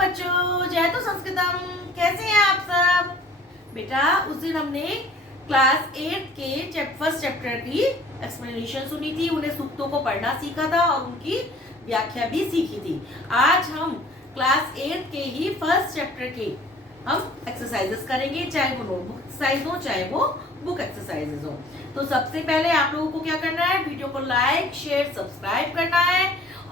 बच्चों, जय तो संस्कृतम। कैसे हैं आप सब? बेटा उस दिन हमने क्लास 8 के फर्स्ट चैप्टर की एक्सप्लेनेशन सुनी थी, उन्हें सूक्तों को पढ़ना सीखा था और उनकी व्याख्या भी सीखी थी। आज हम क्लास 8 के ही फर्स्ट चैप्टर के हम एक्सरसाइजेस करेंगे, चाहे वो नोटबुक एक्सरसाइज हो चाहे वो बुक एक्सरसाइजेस हो। तो सबसे पहले आप लोगों को क्या करना है, वीडियो को लाइक शेयर सब्सक्राइब करना है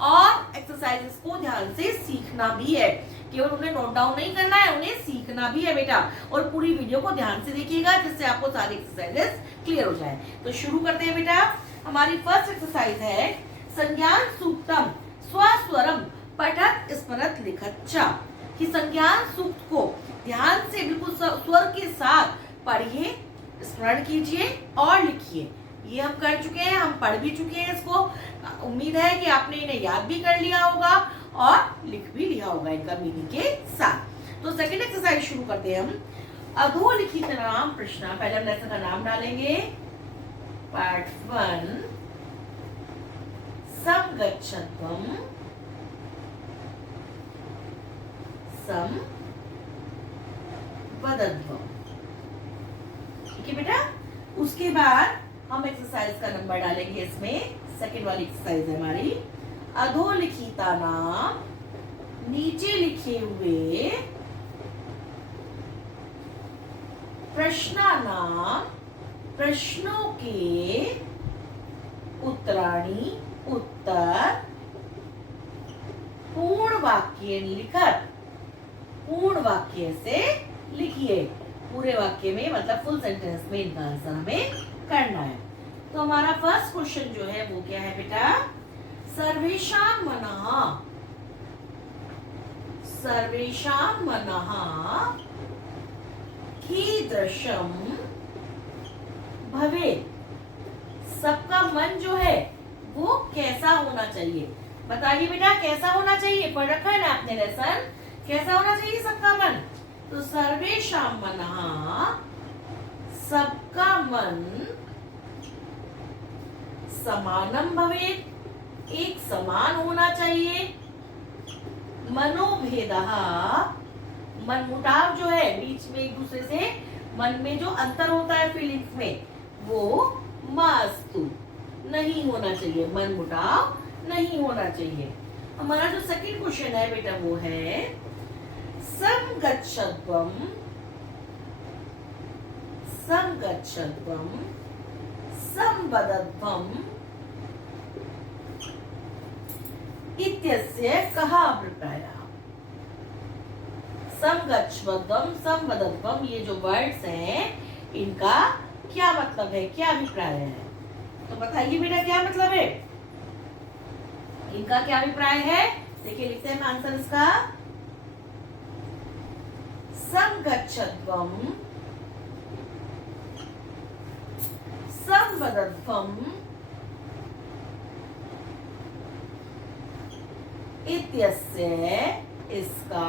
और एक्सरसाइजेस को ध्यान से सीखना भी है। केवल उन्हें नोट डाउन नहीं करना है, उन्हें सीखना भी है बेटा। और पूरी वीडियो को ध्यान से देखिएगा जिससे आपको सारी एक्सरसाइजेस क्लियर हो जाए। तो शुरू करते हैं बेटा। हमारी फर्स्ट एक्सरसाइज है संज्ञान सूक्तम स्वस्वरम पठत स्मरत लिखत च। कि संज्ञान सूक्त को ध्यान से बिल्कुल स्वर के साथ पढ़िए, स्मरण कीजिए और लिखिए। ये हम कर चुके हैं, हम पढ़ भी चुके हैं इसको। उम्मीद है कि आपने इन्हें याद भी कर लिया होगा और लिख भी लिया होगा इनका मीनिंग के साथ। तो सेकंड एक्सरसाइज शुरू करते हैं हम। अधोलिखित नाम प्रश्न। पहले हम लेसन का नाम डालेंगे। पार्ट 1 समगच्छध्वम सम वदध्वम। ठीक है बेटा। उसके बाद हम एक्सरसाइज का नंबर डालेंगे इसमें। सेकंड वाली एक्सरसाइज है हमारी। अधोलिखिता नाम नीचे लिखे हुए प्रश्ना नाम प्रश्नों के उत्तराणी उत्तर पूर्ण वाक्य लिखत। पूर्ण वाक्य से लिखिए। पूरे वाक्य में मतलब फुल सेंटेंस में इनका आंसर हमें करना है। तो हमारा फर्स्ट क्वेश्चन जो है वो क्या है बेटा, सर्वेषां मनः कीदृशं भवेत्। सबका मन जो है वो कैसा होना चाहिए, बताइए बेटा कैसा होना चाहिए। पढ़ रखा है ना आपने लेसन, कैसा होना चाहिए सबका मन। तो सर्वेषां मनः सबका मन समानम भवेत् एक समान होना चाहिए। मनोभेदः मनमुटाव जो है बीच में एक दूसरे से मन में जो अंतर होता है फीलिंग्स में वो मास्तु नहीं होना चाहिए, मनमुटाव नहीं होना चाहिए। हमारा जो सेकंड क्वेश्चन है बेटा वो है समगच्छध्वम संवदध्वम इत्यस्य कः अभिप्रायः। समगच्छध्वम संवदध्वम ये जो वर्ड्स हैं इनका क्या मतलब है, क्या अभिप्राय है। तो बताइए बेटा क्या मतलब है, इनका क्या अभिप्राय है। देखिए लिखते हैं आंसर इसका। समगच्छध्वम संवदध्वम इत्यस्य इसका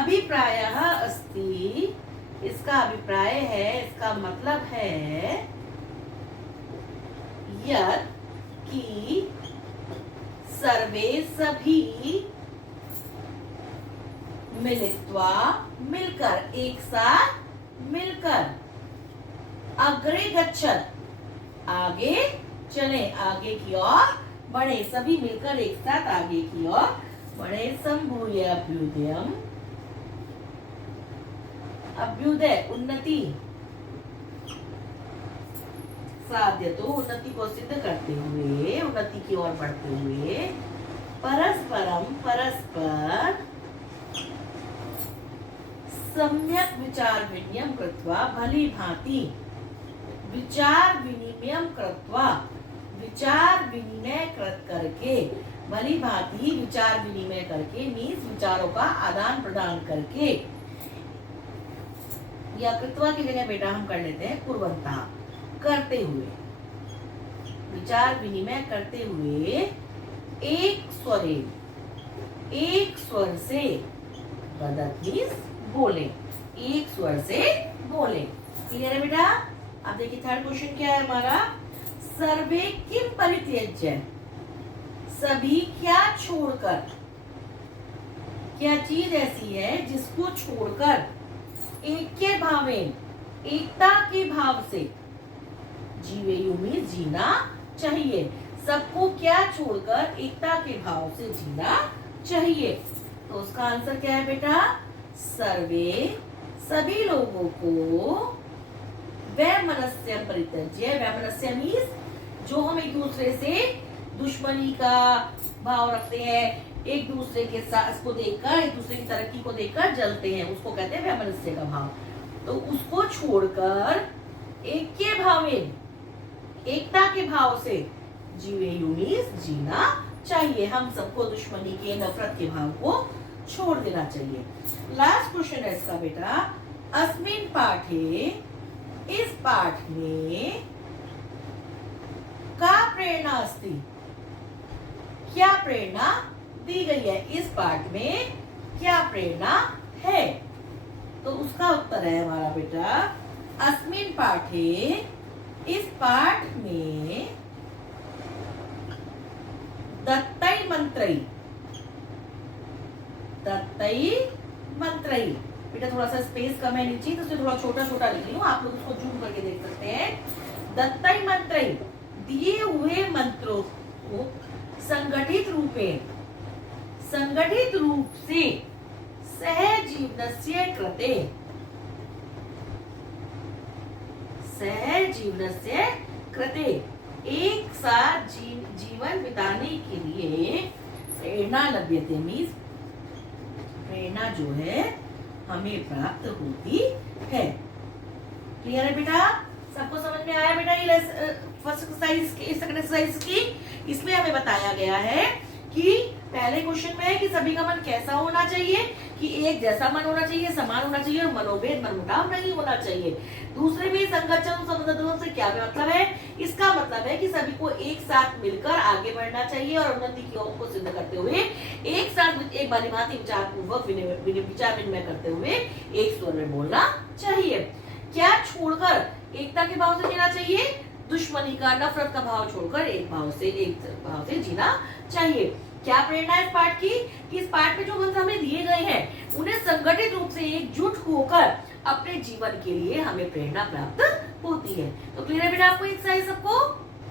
अभिप्रायः अस्ति। इसका अभिप्राय है, इसका मतलब है यत् कि सर्वे सभी मिलित्वा मिलकर एक साथ मिलकर अग्रे गच्छत आगे चले, आगे की ओर बढ़े। सभी मिलकर एक साथ आगे की ओर बढ़े। संभूय अभ्युदयम अभ्युदय उन्नति साध्य तो उन्नति को सिद्ध करते हुए उन्नति की ओर बढ़ते हुए परस्परम परस्पर सम्यक विचार विनिमयम कृत्वा भली भांति विचार विनिमयम कृत्वा विचार विनिमय करके भली भांति विचार विनिमय करके मीन्स विचारों का आदान प्रदान करके, या कृत्वा की जगह बेटा हम कर लेते हैं कुर्वन्ता करते हुए, विचार विनिमय करते हुए एक स्वर से वदत मीन्स बोले, एक स्वर से बोले। क्लियर है बेटा। अब देखिए थर्ड क्वेश्चन क्या है हमारा। सर्वे किम परित्यज्य सभी क्या छोड़कर। क्या चीज ऐसी है जिसको छोड़कर ऐक्य भावेन, एकता के भाव से, जीवेयु मीन्स जीना चाहिए। सबको क्या छोड़कर एकता के भाव से जीना चाहिए। तो उसका आंसर क्या है बेटा? सर्वे, सभी लोगों को, वैमनस्यम परित्यज्य। वैमनस्य मीन्स जो हम एक दूसरे से दुश्मनी का भाव रखते हैं, एक दूसरे के साथ को देखकर, एक दूसरे की तरक्की को देखकर जलते हैं, उसको कहते हैं वैमनस्य का भाव। तो उसको छोड़कर ऐक्य भावेन, एकता के भाव से, जीवेयु मीन्स जीना चाहिए। हम सबको दुश्मनी के, नफरत के भाव को छोड़ देना चाहिए। लास्ट क्वेश्चन है इसका बेटा, अस्मिन् पाठे, इस पाठ में का प्रेरणा अस्ति, क्या प्रेरणा दी गई है? इस पाठ में क्या प्रेरणा है? तो उसका उत्तर है हमारा बेटा, अस्मिन् पाठे, इस पाठ में, दत्तै मंत्रई, दत्तै मंत्रई। बेटा थोड़ा सा स्पेस कम है नीचे, तो उसे थोड़ा छोटा छोटा लिख रही हूँ, आप लोग उसको जूम करके देख सकते हैं। दत्तै मंत्रई, दिए हुए मंत्रों को संगठित रूप से सहजीवनस्य कृते, सहजीवनस्य कृते, एक साथ जीवन बिताने के लिए प्रेरणा लभ्यते मीन्स प्रेरणा जो है हमें प्राप्त होती है। क्लियर है बेटा? सबको समझ में आया बेटा? ये फर्स्ट एक्सरसाइज की, सेकंड एक्सरसाइज की, इसमें हमें बताया गया है कि पहले क्वेश्चन में है कि सभी का मन कैसा होना चाहिए, कि एक जैसा मन होना चाहिए, समान होना चाहिए और मनोभेद, मनमुटाव नहीं होना चाहिए। दूसरे में संगठन संबंधों से क्या मतलब है? इसका मतलब है कि सभी को एक साथ मिलकर आगे बढ़ना चाहिए और उन्नति की ओर को सिद्ध करते हुए एक साथ एक भांति विचार पूर्वक विचार विनिमय करते हुए एक स्वर में बोलना चाहिए। क्या छोड़कर एकता के भाव से जीना चाहिए? दुश्मनी का, नफरत का भाव छोड़कर एक भाव से जीना चाहिए। क्या प्रेरणा है इस पाठ की? कि इस पाठ में जो मंत्र हमें दिए गए हैं उन्हें संगठित रूप से एकजुट होकर अपने जीवन के लिए हमें प्रेरणा प्राप्त होती है। तो क्लियर है बेटा आपको एक्सरसाइज सबको?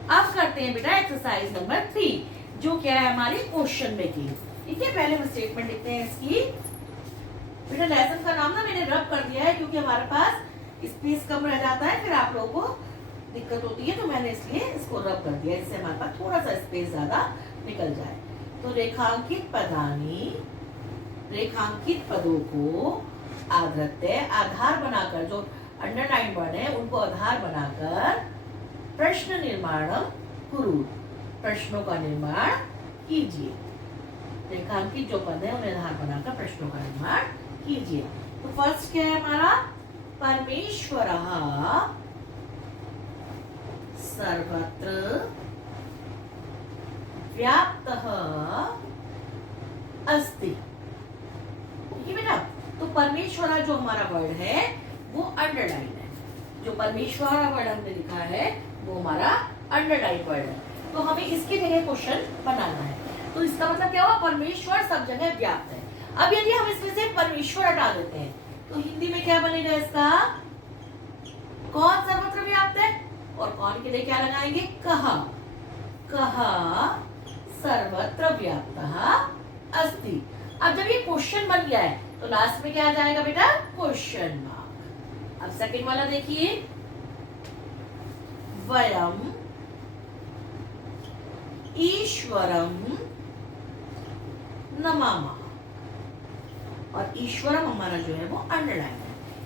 अब करते हैं बेटा एक्सरसाइज नंबर 3, जो क्या है हमारे क्वेश्चन में की। ठीक है, पहले हम स्टेटमेंट लिखते हैं इसकी। बेटा लेसन का नाम ना मैंने रब कर दिया है क्योंकि हमारे पास स्पेस कम रह जाता है, फिर आप लोगों को दिक्कत होती है, तो मैंने इसलिए इसको रब कर दिया, इससे हमारे पास थोड़ा सा स्पेस ज्यादा निकल जाए। तो रेखांकित पदानी, रेखांकित पदों को आधृत्य, आधार बनाकर, जो अंडरलाइन वर्ड है उनको आधार बनाकर प्रश्न निर्माणम कुरु, प्रश्नों का निर्माण कीजिए। रेखांकित जो पद है उन्हें आधार बनाकर प्रश्नों का निर्माण कीजिए। तो फर्स्ट क्या है हमारा? परमेश्वरः सर्वत्र व्याप्तः अस्ति। ठीक है बेटा? तो परमेश्वर जो हमारा वर्ड है वो अंडरलाइन है, जो परमेश्वर वर्ड हमने लिखा है वो हमारा अंडरलाइन वर्ड है। तो हमें इसकी जगह क्वेश्चन बनाना है। तो इसका मतलब क्या हुआ? परमेश्वर सब जगह व्याप्त है। अब यदि हम इसमें से परमेश्वर हटा देते हैं तो हिंदी में क्या बनेगा इसका? कौन सर्वत्र व्याप्त है और कौन के लिए क्या लगाएंगे? कहा, कहा सर्वत्र व्याप्तः अस्ति। अब जब ये क्वेश्चन बन गया है तो लास्ट में क्या आ जाएगा बेटा? Question mark. अब सेकंड वाला देखिए, वयम ईश्वरम नमामः, और ईश्वरम हमारा जो है वो अंडरलाइन है।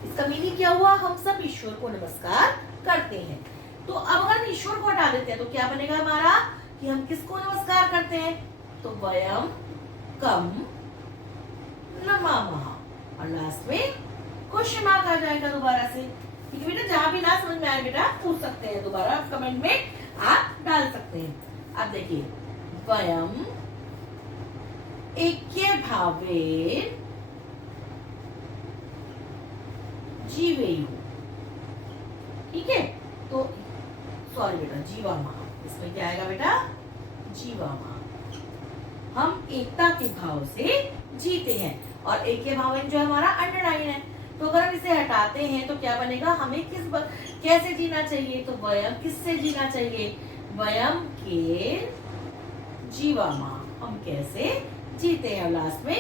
इसका मीनिंग क्या हुआ? हम सब ईश्वर को नमस्कार करते हैं। तो अब अगर हम ईश्वर को हटा देते हैं तो क्या बनेगा हमारा? कि हम किसको नमस्कार करते हैं? तो वयम कम नमामः, और लास्ट में क्वेश्चन मार्क आ जाएगा दोबारा से। ठीक है बेटा? जहां भी ना समझ में आए बेटा पूछ सकते हैं, दोबारा कमेंट में आप डाल सकते हैं। अब देखिए, वयम ऐक्य भावेन जीवेयु। ठीक है? तो सॉरी बेटा, जीवामा, इसमें क्या आएगा बेटा? जीवामा। हम एकता के भाव से जीते हैं। और एक के भावन जो हमारा अंडरलाइन है। तो अगर हम इसे हटाते हैं तो क्या बनेगा, हमें कैसे जीना चाहिए, तो वयम किससे जीना चाहिए, वयम के जीवामा, हम कैसे जीते हैं। लास्ट में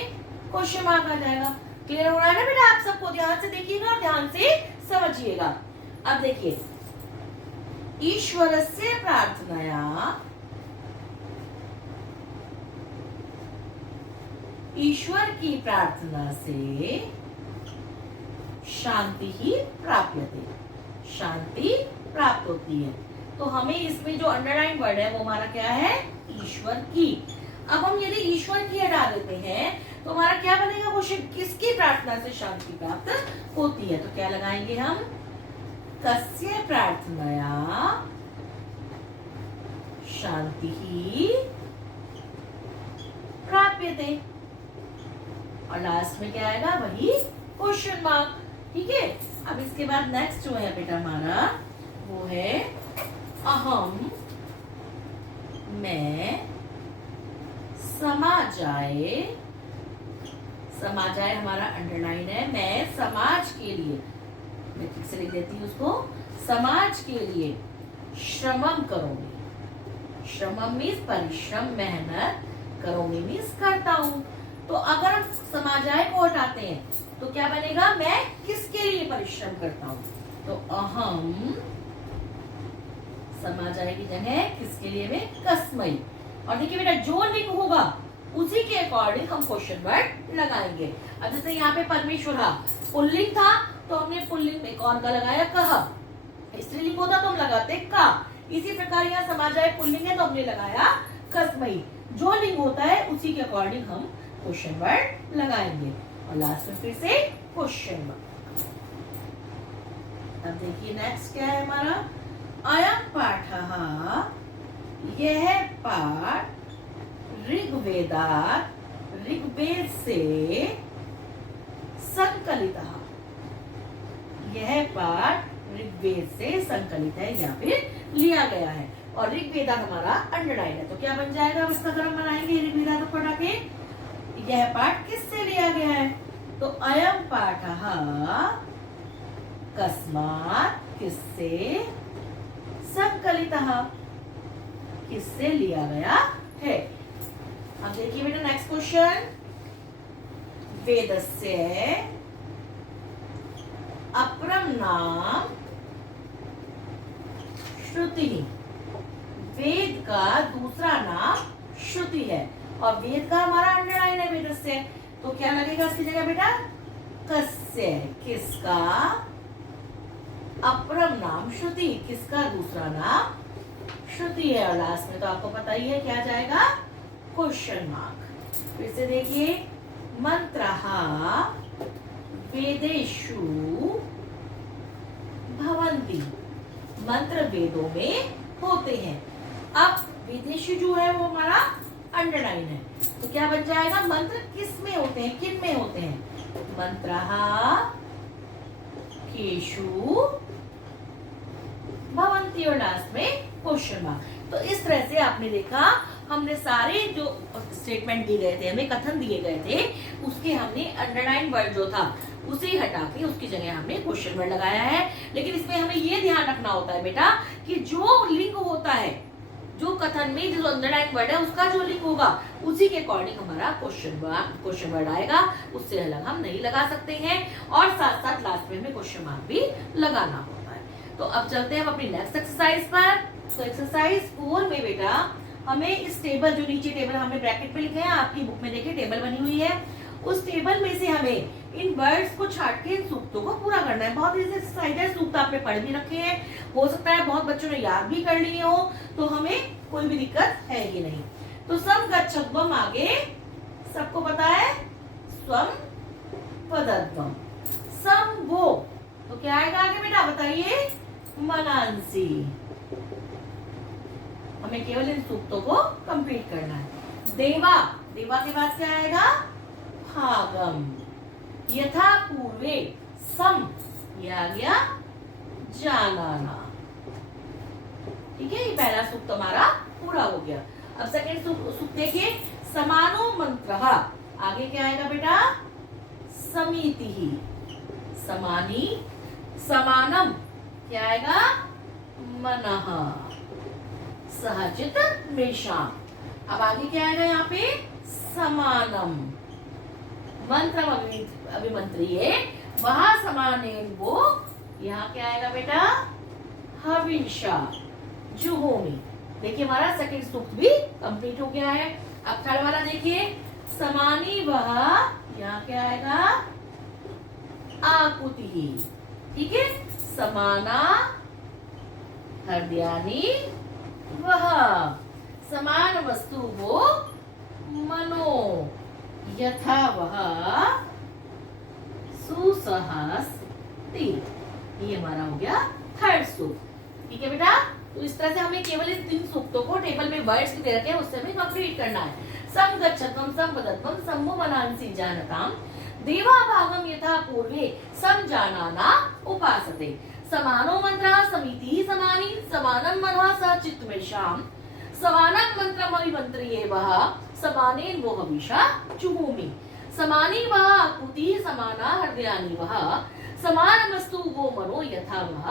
क्वेश्चन मार्क आ जाएगा। क्लियर हो रहा है ना बेटा आप सबको? ध्यान से देखिएगा और ध्यान से समझिएगा। अब देखिए, ईश्वरस्य प्रार्थनया, ईश्वर की प्रार्थना से शांति ही प्राप्यते, शांति प्राप्त होती है। तो हमें इसमें जो अंडरलाइन वर्ड है वो हमारा क्या है, ईश्वर की। अब हम यदि ईश्वर की हटा देते हैं तो हमारा क्या बनेगा क्वेश्चन, किसकी प्रार्थना से शांति प्राप्त होती है। तो क्या लगाएंगे हम, कस्य प्रार्थनया शांति ही प्राप्यते, और लास्ट में क्या आएगा, वही क्वेश्चन मार्क। ठीक है। अब इसके बाद नेक्स्ट जो है बेटा हमारा वो है अहम, मैं, समाजाय, समाजाय हमारा अंडरलाइन है, मैं समाज के लिए, मैं ठीक से लिख देती हूँ उसको, समाज के लिए श्रमम करोमी, श्रमम मीन्स परिश्रम, मेहनत, करोमी मीन्स करता हूँ। तो अगर हम समाजाय को हटाते हैं तो क्या बनेगा, मैं किसके लिए परिश्रम करता हूँ, तो अहम, समाजाय की जगह किसके लिए, में कस्मई। और देखिए बेटा जो लिंग होगा उसी के अकॉर्डिंग हम क्वेश्चन वर्ड लगाएंगे। अब जैसे यहाँ पे परमेश्वर पुल्लिंग था तो हमने पुल्लिंग में कौन का लगाया, कह। स्त्रीलिंग होता तो हम लगाते का। इसी प्रकार यहाँ समाजाय पुल्लिंग है तो हमने लगाया कस्मई। जो लिंग होता है उसी के अकॉर्डिंग हम क्वेश्चन वर्ड लगाएंगे। और लास्ट में फिर से क्वेश्चन वर्ड। अब देखिए नेक्स्ट क्या है हमारा, अयम पाठः, यह पाठ ऋग्वेदात, ऋग्वेद से संकलितः, यह पाठ ऋग्वेद से संकलित है या फिर लिया गया है। और ऋग्वेदा हमारा अंडरलाइन है तो क्या बन जाएगा, अब इसका अगर हम बनाएंगे ऋग्वेदा को पढ़ा के, यह पाठ किससे लिया गया है, तो अयम पाठः कस्मात्, किससे, संकलितः, किससे लिया गया है। अब देखिए बेटा नेक्स्ट क्वेश्चन, वेदस्य अपरम नाम श्रुति, वेद का दूसरा नाम श्रुति है। और वेद का हमारा अंडरलाइन है वेदस्य, तो क्या लगेगा इसकी जगह बेटा, कस्य, किसका, अपरम नाम श्रुति, किसका दूसरा नाम श्रुति है। और लास्ट में तो आपको पता ही है क्या जाएगा, क्वेश्चन मार्क। फिर से देखिए, मंत्रः वेदेषु भवन्ति, मंत्र वेदों में होते हैं। अब वेदेषु जो है वो हमारा अंडरलाइन है तो क्या बन जाएगा, मंत्र किस में होते हैं, किन में होते हैं, मंत्रः केषु भवन्ति, और लास्ट में क्वेश्चन मार्क। तो इस तरह से आपने देखा, हमने सारे जो स्टेटमेंट दिए गए थे, हमें कथन दिए गए थे, उसके हमने अंडरलाइन वर्ड जो था उसे हटा के उसकी जगह हमने क्वेश्चन वर्ड लगाया है। लेकिन इसमें हमें ये ध्यान रखना होता है बेटा कि जो लिंग होता है, जो कथन में जो अंडरलाइन वर्ड है उसका जो लिंग होगा उसी के अकॉर्डिंग हमारा क्वेश्चन वर्ड आएगा, उससे अलग हम नहीं लगा सकते हैं। और साथ साथ लास्ट में हमें क्वेश्चन मार्क भी लगाना होता है। तो अब चलते हैं हम अपनी नेक्स्ट एक्सरसाइज पर। तो एक्सरसाइज 4 में बेटा हमें इस टेबल, जो नीचे टेबल हमने ब्रैकेट पे लिखे हैं, आपकी बुक में देखिए टेबल बनी हुई है, उस टेबल में से हमें इन वर्ड्स को छाट के इन सूक्तों को पूरा करना है। बहुत इजी एक्सरसाइज है, सूक्त आपने पढ़ भी रखे हैं, हो सकता है बहुत बच्चों ने याद भी कर लिए हो, तो हमें कोई भी दिक्कत है ही नहीं। तो सम गच्छध्वम आगे सबको पता है, स्वम पदध्वम, सम वो, तो क्या आएगा आगे बेटा बताइए, मनांसी। हमें केवल इन सूक्तों को कंप्लीट करना है। देवा, देवा के बाद क्या आएगा, भागम, यथा पूर्वे, सम, ये आ गया जानाना। ठीक है, ये पहला सूक्त हमारा पूरा हो गया। अब सेकंड सूक्त देखिए, समानो मंत्रः, आगे क्या आएगा बेटा, समिति ही, समानी, समानम क्या आएगा, मनः, सहचित मेषाम। अब आगे क्या आएगा यहाँ पे, समानम, मंत्र अभिमंत्रिये वह समानेन वो, यहाँ क्या आएगा बेटा, हविषा जुहोमी। देखिए हमारा सेकंड सूक्त भी कंप्लीट हो गया है। अब थर्ड वाला देखिए, समानी वह, यहाँ क्या आएगा, आकुति, ठीक है, समाना हृदयानी वह, समान वस्तु वो, मनो यथा वह सुसहस्ति। ये हमारा हो गया थर्ड सूक्त, ठीक है बेटा। तो इस तरह से हमें केवल इन 3 सूक्तों को टेबल में वर्ड्स की दे रखे हैं, उससे हमें कंप्लीट करना है। समगच्छत्वम, संवदत्वम, सम्मो मनांसि जानताम, देवाभागम यथा पूर्वे समजानाना उपासते, समानो मंत्रः समिति समानी, समानं मनः सह चित्तमेषाम्, समानं मंत्रम् अभिमन्त्रिये वः, समानेन वो हविषा जुहोमि, समानी वह आकुति, समाना हृदयानि वह, समान वस्तु वो मनो यथा वह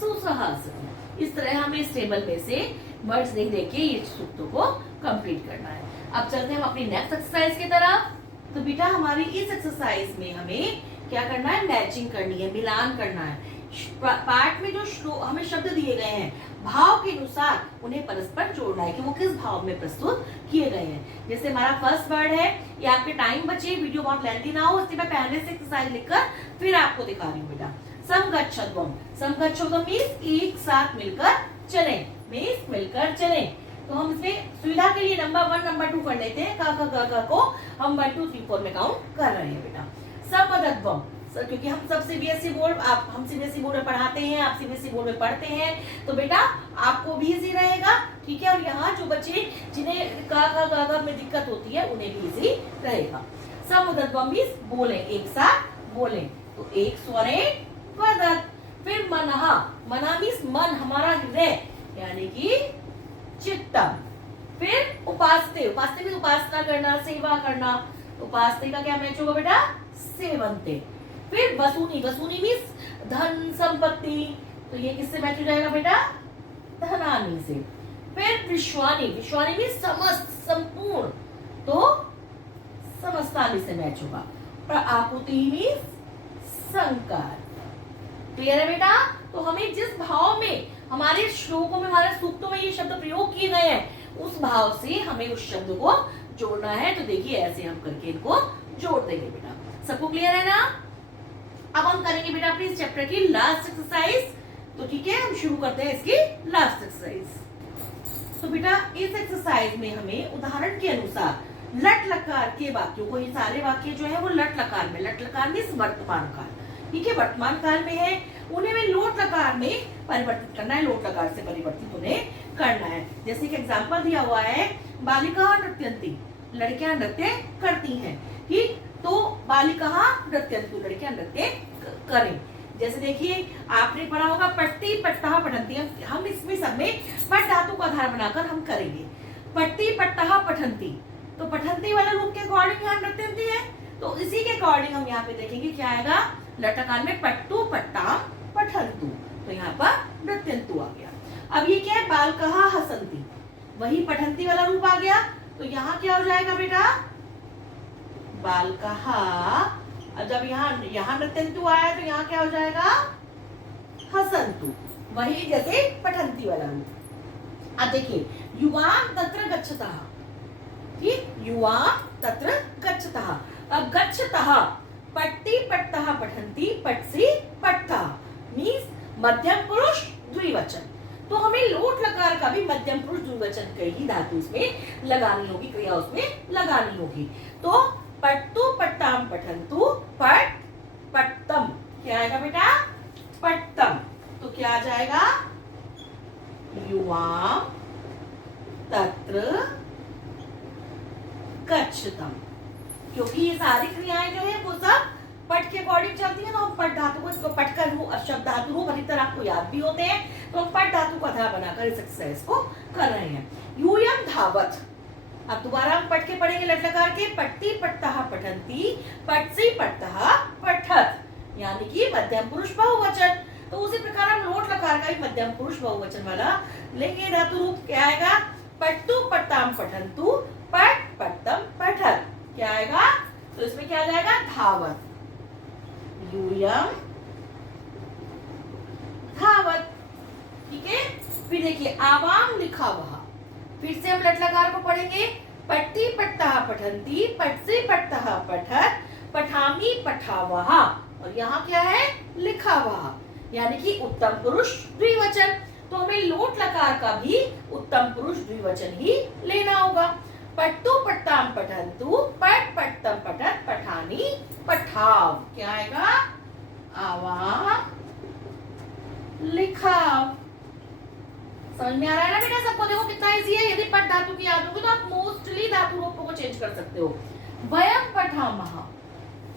सुसहस्ति। इस तरह हमें इस टेबल में से वर्ड्स देख देख के ये सूक्तों को कंप्लीट करना है। अब चलते हैं हम अपनी नेक्स्ट एक्सरसाइज की तरफ। तो बेटा हमारी इस एक्सरसाइज में हमें क्या करना है, मैचिंग करनी है, मिलान करना है। पाठ में जो हमें शब्द दिए गए हैं, भाव के अनुसार उन्हें परस्पर जोड़ना है कि वो किस भाव में प्रस्तुत किए गए हैं। जैसे हमारा फर्स्ट वर्ड है, ये आपके टाइम बचे, वीडियो बहुत लेंथी ना हो, इसलिए मैं पहले से एक्सरसाइज लिखकर फिर आपको दिखा रही हूँ बेटा। समगच्छध्वम, समगच्छध्वम मीन्स एक साथ मिलकर चले, मीन्स मिलकर चले। तो हम इसमें सुविधा के लिए नंबर 1 नंबर 2 कर लेते हैं, क को हम 1 2 3 4 में काउंट कर रहे हैं बेटा। समवदत्वम, क्योंकि हम सब सीबीएसई बोर्ड, हम सीबीएसई बोर्ड में पढ़ाते हैं, आप सीबीएसई बोर्ड में पढ़ते हैं, तो बेटा आपको भी इजी रहेगा, ठीक है। और यहाँ जो बच्चे जिन्हें क में दिक्कत होती है उन्हें भी इजी रहेगा। समवदत्वम मीन्स बोले, एक साथ बोले, तो एक स्वरे वदत। फिर मनः, मना मीन्स मन, हमारा हृदय यानी कि चित्तम। फिर उपासते, उपासते मीन्स उपासना करना, सेवा करना, उपासते का क्या मैच होगा बेटा, सेवन्ते। फिर वसूनी, वसूनी मीन्स धन संपत्ति, तो ये किससे मैच हो जाएगा बेटा, धनानी से। फिर विश्वानी, विश्वानी मीन्स समस्त, संपूर्ण, तो समस्तानी से मैच होगा। और आकुति मीन्स संकार। क्लियर है बेटा। तो हमें जिस भाव में हमारे श्लोकों में, हमारे सूक्तों में ये शब्द प्रयोग किए गए हैं, उस भाव से हमें उस शब्द को जोड़ना है। तो देखिए ऐसे हम करके इनको जोड़ देंगे बेटा। सबको क्लियर है ना। अब हम करेंगे बेटा अपनी इस चैप्टर की लास्ट एक्सरसाइज। तो ठीक है, हम शुरू करते हैं इसकी लास्ट एक्सरसाइज। तो बेटा इस एक्सरसाइज में हमें उदाहरण के अनुसार लट लकार के वाक्यों को, ये सारे वाक्य जो है वो लट लकार में, लट लकार मीन्स वर्तमान काल, ठीक है, वर्तमान काल में है, उन्हें में लोट लकार में परिवर्तित करना है, लोट लकार से परिवर्तित उन्हें करना है। जैसे कि एग्जांपल दिया हुआ है, बालिका नृत्यंती, लड़कियां नृत्य करती हैं, ठीक। तो बालिका नृत्यंतु, लड़कियां नृत्य करें। जैसे देखिए आपने पढ़ा होगा पट्टी पट्टा पठंती, हम इसमें सब में पट धातु का आधार बनाकर हम करेंगे। पट्टी पट्टा पठंती, तो पठंती वाले रूप के अकॉर्डिंग यहाँ नृत्यंती है, तो इसी के अकॉर्डिंग हम यहाँ पे देखेंगे क्या आएगा, लटकार में पट्टू पट्टा पठंतु, तो यहाँ पर नृत्यंतु आ गया। अब ये क्या है, बालकहा हसंती, वही पठंती वाला रूप आ गया, तो यहाँ क्या हो जाएगा बेटा, बालकहा। जब यहाँ नृत्यंतु आया तो यहाँ क्या हो जाएगा, हसंतु, वही जैसे पठंती वाला रूप। अब देखिए युवाम तत्र गच्छतः, ठीक, युवाम तत्र गच्छतः। अब गच्छतः पट्टी पट्टः पठंती, पट्सी पट्टा मीन्स मध्यम पुरुष द्विवचन, तो हमें लोट लकार का भी मध्यम पुरुष द्विवचन का ही धातु इसमें लगानी होगी, क्रिया उसमें लगानी होगी। तो पट्टू पट्टाम पठंतु, पट पट्टम, क्या आएगा बेटा, पट्टम, तो क्या आ जाएगा, युवाम तत्र गच्छतम। क्योंकि ये सारी क्रियाएं जो है वो सब पट के अकॉर्डिंग चलती है, तो हम पट धातु को, इसको पट का रूप, शब्द धातु रूप अधिकतर आपको याद भी होते हैं, तो हम पट धातु का आधार बनाकर इस एक्सरसाइज को कर रहे हैं। यूयम धावत, अब दोबारा हम पट के पढ़ेंगे लट लकार के। पट्टी पट्टः पठन्ति, पठसि पठ्तः पठत्, यानी कि मध्यम पुरुष बहुवचन। तो उसी प्रकार हम लोट लकार का भी मध्यम पुरुष बहुवचन वाला लेंगे। धातु रूप क्या आएगा? पट्टु पट्टाम पठन्तु, पट पट्टम पठत्। क्या आएगा? तो इसमें क्या आ जाएगा? धावत, यूयम धावत। ठीक है। फिर देखिए आवाम लिखा वहा। फिर से हम लट लकार को पढ़ेंगे। पट्टी पट्टः पठन्ति, पठसि पठ्तः पठत्, पठामि पठावः। और यहाँ क्या है? लिखा वहा, यानी कि उत्तम पुरुष द्विवचन। तो हमें लोट लकार का भी उत्तम पुरुष द्विवचन ही लेना होगा। पट्टु पट्टाम पठन्तु, पट पट्टम पठत्, पठानि पठाव। क्या आएगा? आवाम लिखाव। समझ में आ रहा है ना बेटा सबको? देखो कितना इजी है। यदि पट धातु की याद होगी तो आप मोस्टली धातु रूपों को चेंज कर सकते हो। वयम पठामः,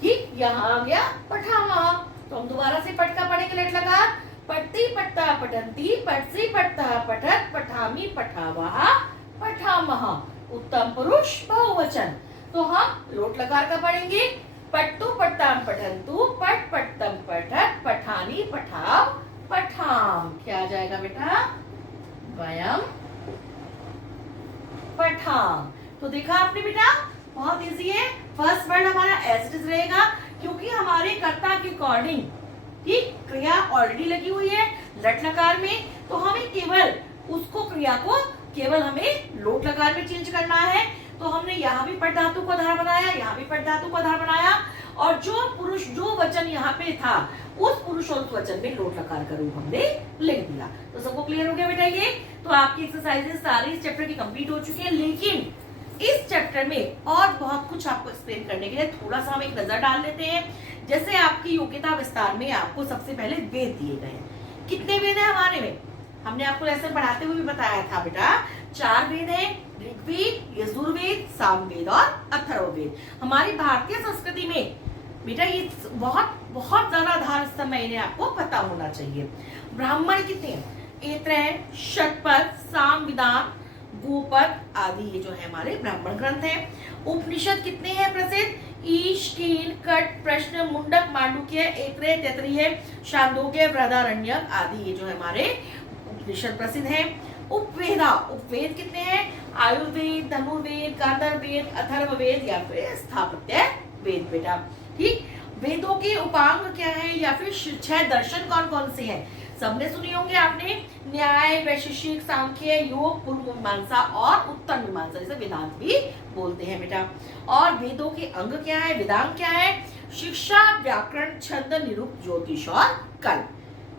ठीक, यहाँ आ गया पठामः। तो हम दोबारा से पट का पढ़ेंगे लट लकार। पट्टी पट्टः पठन्ति, पठसि पठ्तः पठत्, पठामि पठावः, पठामः। उत्तम पुरुष बहुवचन। तो हम लोट लकार का पढ़ेंगे। पट्टु पट्टाम पठन्तु, पट पट्टम पठत्, पठानि पठाव, पठाम। क्या आ जाएगा बेटा? वयम पठाम। तो देखा आपने बेटा, बहुत इजी है। फर्स्ट वर्ड हमारा एज इट इज रहेगा, क्योंकि हमारे कर्ता के अकॉर्डिंग, ठीक, क्रिया ऑलरेडी लगी हुई है लट लकार में। तो हमें केवल उसको, क्रिया को केवल हमें लोट लकार में चेंज करना है। तो हमने यहाँ भी पट धातु को आधार बनाया, यहाँ भी पट धातु को आधार बनाया, और जो पुरुष जो वचन यहाँ पे था उस पुरुष और उस वचन में लोट लकार का रूप हमने लिख दिया। तो सबको क्लियर हो गया बेटा? ये तो आपकी एक्सरसाइजेस सारी इस चैप्टर की कंप्लीट हो चुकी है। लेकिन इस चैप्टर में और बहुत कुछ आपको एक्सप्लेन करने के लिए थोड़ा सा हम एक नजर डाल लेते हैं। जैसे आपकी योग्यता विस्तार में आपको सबसे पहले वेद दिए गए हैं। कितने वेद है हमारे में? हमने आपको लेसन पढ़ाते हुए भी बताया था बेटा, 4 वेद है। ऋग्वेद, यजुर्वेद, सामवेद और अथर्ववेद। हमारी भारतीय संस्कृति में बेटा ये बहुत बहुत ज्यादा आधार स्तंभ है, इन्हें आपको पता होना चाहिए। ब्राह्मण कितने हैं? ऐत्रय, षट्पद, सामवेदान, गोपद आदि ये जो है हमारे ब्राह्मण ग्रंथ हैं। उपनिषद कितने हैं प्रसिद्ध? ईश, केन, कट, प्रश्न, मुंडक, मांडुक्य, ऐत्रेय, तैत्तिरीय, छांदोग्य, बृहदारण्यक आदि ये जो है हमारे उपनिषद प्रसिद्ध हैं। उपवेदा, उपवेद कितने हैं? आयुर्वेद, धनुर्वेद, गांधर्ववेद, अथर्ववेद या फिर स्थापत्य वेद बेटा। ठीक, वेदों के उपांग क्या है या फिर 6 दर्शन कौन कौन से हैं? सबने सुनी होंगे आपने, न्याय, वैशेषिक, सांख्य, योग, पूर्व मीमांसा और उत्तर मीमांसा, जैसे वेदांत भी बोलते हैं बेटा। और वेदों के अंग क्या है? वेदांग क्या है? शिक्षा, व्याकरण, छंद, निरुक्त, ज्योतिष और कल्प।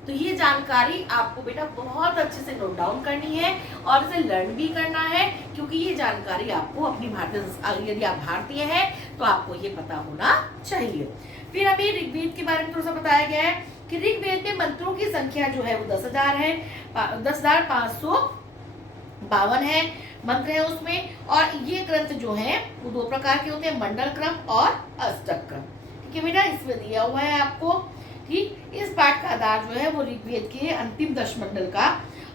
तो ये जानकारी आपको बेटा बहुत अच्छे से नोट डाउन करनी है और इसे लर्न भी करना है, क्योंकि ये जानकारी आपको अपनी भारतीय, यदि आप भारतीय हैं तो आपको ये पता होना चाहिए। फिर हमें ऋग्वेद के बारे में थोड़ा सा बताया गया है कि ऋग्वेद में मंत्रों की संख्या जो है वो 10,000 है, 10,552 है मंत्र है उसमें। और ये ग्रंथ जो है वो 2 प्रकार के होते हैं, मंडल क्रम और अष्टक क्रम। ठीक है बेटा, इसमें दिया हुआ है आपको। ठीक, इस पाठ का आधार जो है वो ऋग्वेद के अंतिम 10 मंडल का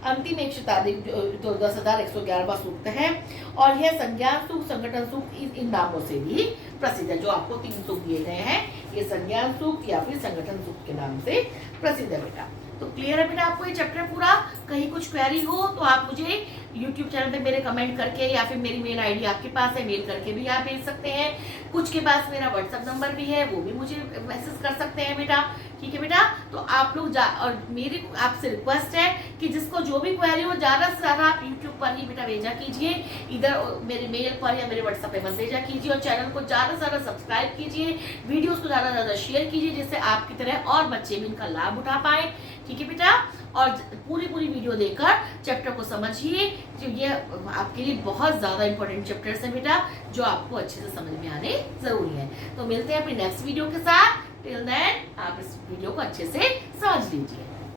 अंतिम 1 शताधिक 10,111वां सूक्त है। और यह संज्ञान सूक्त, संगठन सूक्त इन नामों से भी प्रसिद्ध है। जो आपको 3 सूक्त दिए गए हैं, ये संज्ञान सूक्त या फिर संगठन सूक्त के नाम से प्रसिद्ध है बेटा। तो क्लियर है बेटा आपको ये चैप्टर पूरा? कहीं कुछ क्वेरी हो तो आप मुझे YouTube चैनल पे मेरे कमेंट करके या फिर मेरी मेल आईडी आपके पास है, मेल करके भी आप भेज सकते हैं। कुछ के पास मेरा व्हाट्सएप नंबर भी है, वो भी मुझे मैसेज कर सकते हैं बेटा। ठीक है बेटा, तो आप लोग और मेरी आपसे रिक्वेस्ट है कि जिसको जो भी क्वेरी हो ज्यादा से ज्यादा आप YouTube पर ही बेटा भेजा कीजिए, इधर मेरे मेल पर या मेरे व्हाट्सएप पे मत भेजा कीजिए। और चैनल को ज्यादा से ज्यादा सब्सक्राइब कीजिए, वीडियोस को ज्यादा से ज्यादा शेयर कीजिए, जिससे आपकी तरह और बच्चे भी इनका लाभ उठा पाए। ठीक है बेटा, और पूरी वीडियो देखकर चैप्टर को समझिए, जो ये आपके लिए बहुत ज्यादा इंपॉर्टेंट चैप्टर्स हैं बेटा, जो आपको अच्छे से समझ में आने जरूरी है। तो मिलते हैं अपनी नेक्स्ट वीडियो के साथ। टिल देन आप इस वीडियो को अच्छे से समझ लीजिए।